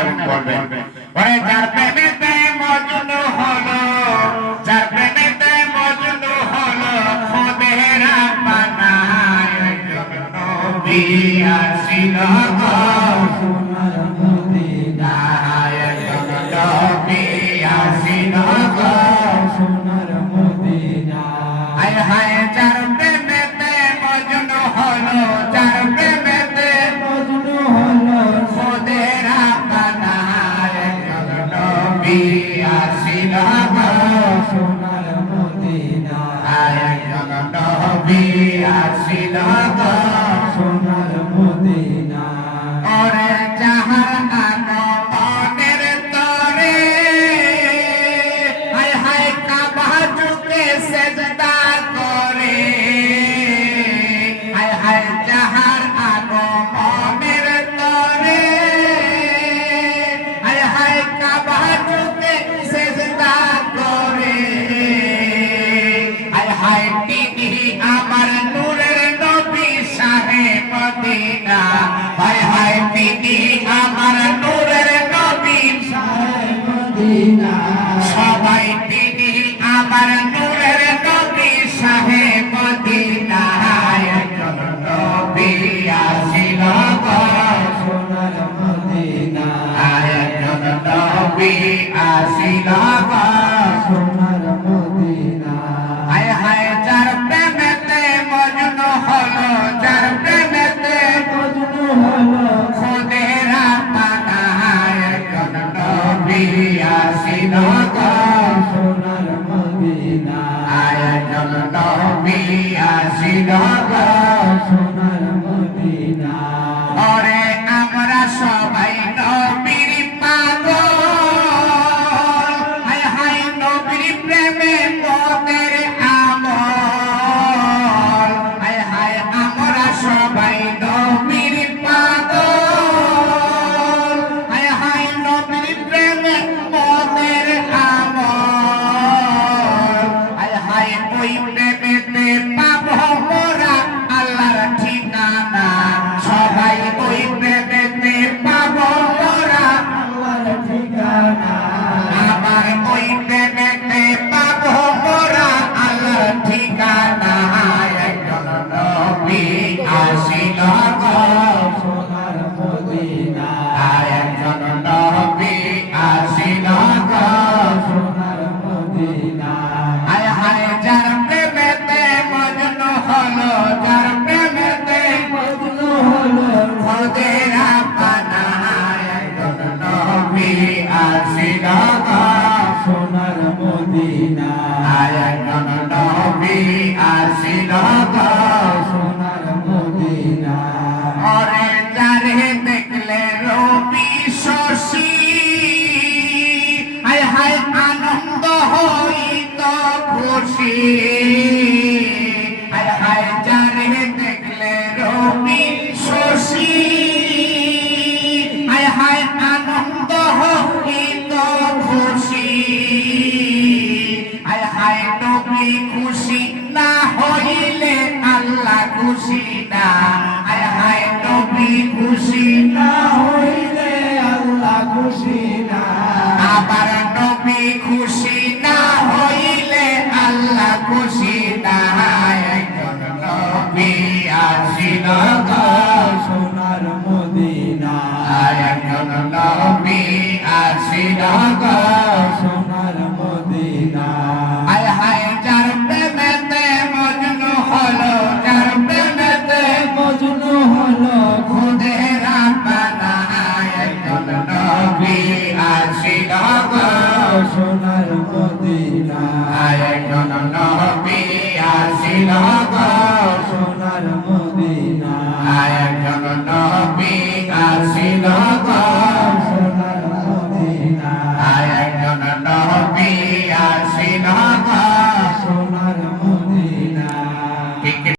এবং করবেন। ওরে যার প্রেমেতে মজনু হলো, যার প্রেমেতে মজনু হলো, খোদের বানায় নবী আসিল গো সোনার মদিনায়, নবী আসিল গো সোনার মদিনায়। হায় হায় যার প্রেমেতে মজনু হলো, যার প্রেমেতে মজনু হলো, খোদের বানায় নবী আসিল গো সোনার মদিনায়, নবী আসিল গো সোনার মদিনায়। ওরে যাহার আগমনের তরে হায় হায় কাবা ঝুঁকে সেজদা করে, হায় হায় যাহার আগমনের তরে হায় হায় কাবা ঝুঁকে সেজদা করে, হায় হায় তিনি আমার নূরের নবী শাহে মদিনা, হায় হায় তিনি আমার নূরের নবী শাহে মদিনা, সবাই তিনি আমার নূরের নবী শাহে মদিনা, একজন নবী আসিল গো সোনার মদিনা, একজন নবী আসিল গো সোনার মদিনা। হায় হায় যার প্রেমেতে মজনু হলো, যার প্রেমেতে মজনু হলো, খোদের বানায় একজন নবী আসিল গো সোনার মদিনা, একজন নবী আসিল গো সোনার মদিনা। ওরে আমরা সবাই নবীর পাগল, হায় হায় নবীর প্রেমে মোদের আমল, হায় হায় আমরা সবাই নবীর পাগল, হায় হায় নবীর প্রেমে মোদের আমল, হায় হায় ওই প্রেমেতে পাবো মোরা আল্লাহর ঠিকানা, সবাই ওই প্রেমেতে পাবো মোরা আল্লাহর ঠিকানা, আমার ওই প্রেমেতে পাবো মোরা আল্লাহর ঠিকানা, একজন নবী আসিল গো সোনার মদিনা, একজন নবী আসিল গো সোনার মদিনা। হায় হায় যার প্রেমেতে মজনু হলো, যার প্রেমেতে মজনু হলো, খোদের বানায় একজন নবী আসিল গো সোনার মদিনা, একজন নবী আসিল গো সোনার মদিনা। ওরে যারে দেখলে রবি শশী, হায় হায় আনন্দ হইত খুশি, হায় হায় যারে দেখলে রবি শশী, হায় হায় আনন্দ হইত খুশি, হায় হায় নবী খুশি না হইলে আল্লাহ খুশি না, হায় হায় নবী খুশি না হইলে আল্লাহ খুশি না, আবার নবী খুশি না হইলে আল্লাহ খুশি না, একজন নবী আসিল গো সোনার মদিনা, একজন নবী আসিল গো সোনার মদিনা। হায় হায় যার প্রেমেতে মজনু হলো, যার প্রেমেতে মজনু হলো, খোদের বানায় একজন নবী আসিল গো সোনার মদিনা, একজন নবী আসিল গো